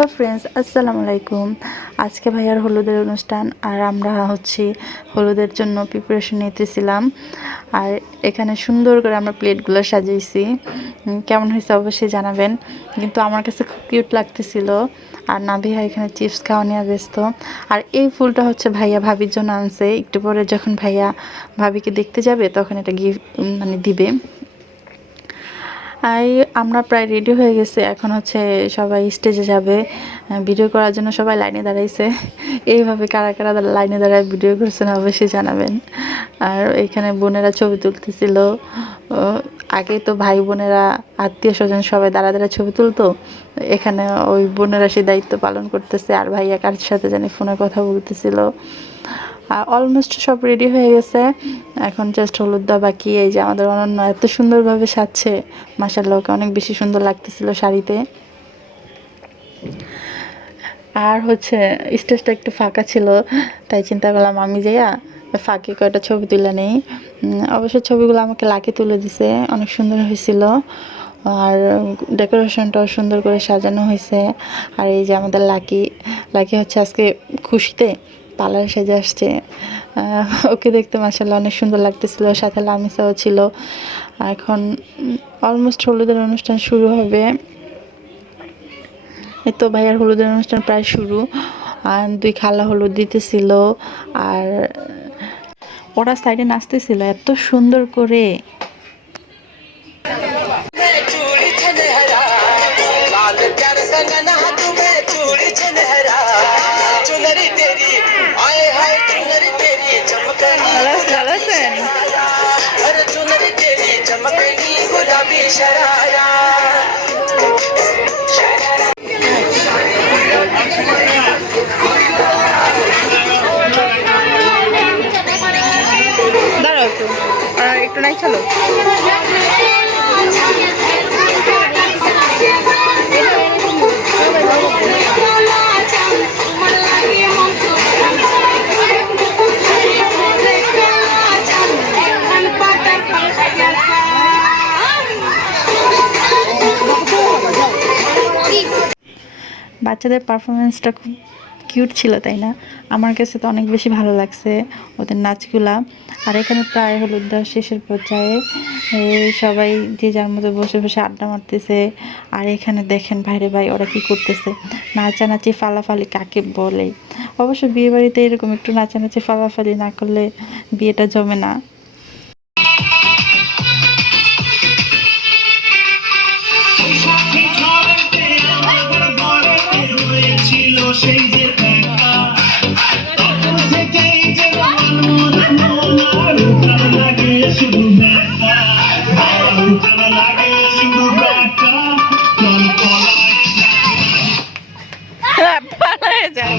Hello friends, আসসালামু আলাইকুম। আজকে ভাইয়ার হলুদের অনুষ্ঠান, আর আমরা হলুদের জন্য প্রিপারেশন নিতেছিলাম। আর এখানে সুন্দর করে আমরা প্লেটগুলো সাজিয়েছি। কেমন হয়েছে অবশ্যই জানাবেন। কিন্তু আমার কাছে খুব কিউট লাগতেছিল। আর নাভিহা এখানে চিপস খাওয়া নিয়ে ব্যস্ত। আর এই ফুলটা হচ্ছে ভাইয়া ভাবির জন্য আনছে। একটু পরে যখন ভাইয়া ভাবিকে দেখতে যাবে তখন এটা গিফট দিবে। আর আমরা প্রায় রেডি হয়ে গেছি। এখন হচ্ছে সবাই স্টেজে যাবে ভিডিও করার জন্য। সবাই লাইনে দাঁড়াইছে। এইভাবে কারা কারা লাইনে দাঁড়ায় ভিডিও করছেন অবশ্যই জানাবেন। আর এখানে বোনেরা ছবি তুলতেছিল। আগে তো ভাই বোনেরা আত্মীয় স্বজন সবাই দাঁড়া দাঁড়া ছবি তুলতো। এখানে ওই বোনেরা সেই দায়িত্ব পালন করতেছে। আর ভাইয়া কার সাথে জানি ফোনে কথা বলতেছিল। অলমোস্ট সব রেডি হয়ে গেছে। এখন জাস্ট হলুদ দেওয়া বাকি। এই যে আমাদের অনন্য এত সুন্দরভাবে সাজছে, মাশাআল্লাহ, ওকে অনেক বেশি সুন্দর লাগতেছিল শাড়িতে। আর হচ্ছে স্টেজটা একটু ফাঁকা ছিল, তাই চিন্তা করলাম আমি যাইয়া ফাঁকে কয়টা ছবি তুলে নেই। অবশ্য ছবিগুলো আমাকে লাকি তুলে দিছে, অনেক সুন্দর হয়েছিল। আর ডেকোরেশনটাও সুন্দর করে সাজানো হয়েছে। আর এই যে আমাদের লাকি হচ্ছে আজকে খুশিতে পার্লারে সেজে আসছে। ওকে দেখতে মাশাআল্লাহ অনেক সুন্দর লাগতেছিল। সাথে লামিসাও ছিল। এখন অলমোস্ট হলুদের অনুষ্ঠান শুরু হবে। এই তো ভাইয়ার হলুদের অনুষ্ঠান প্রায় শুরু। আর দুই খালা হলুদ দিতেছিল। আর ওরা সাইডে নাচতেছিল এত সুন্দর করে। দাঁড়াও একটু নাই চলো। বাচ্চাদের পারফরমেন্সটা খুব কিউট ছিল, তাই না? আমার কাছে তো অনেক বেশি ভালো লাগছে ওদের নাচগুলা। আর এখানে প্রায় হলুদ দেওয়ার শেষের পর্যায়ে সবাই যে যার মতো বসে বসে আড্ডা মারতেছে। আর এখানে দেখেন ভাইরে ভাই ওরা কি করতেছে, নাচানাচি ফালাফালি কাকে বলে। অবশ্য বিয়ে বাড়িতে এরকম একটু নাচানাচি ফালাফালি না করলে বিয়েটা জমে না। সেই যে লাগে শুধু লাগে শুধু পালায় যায়।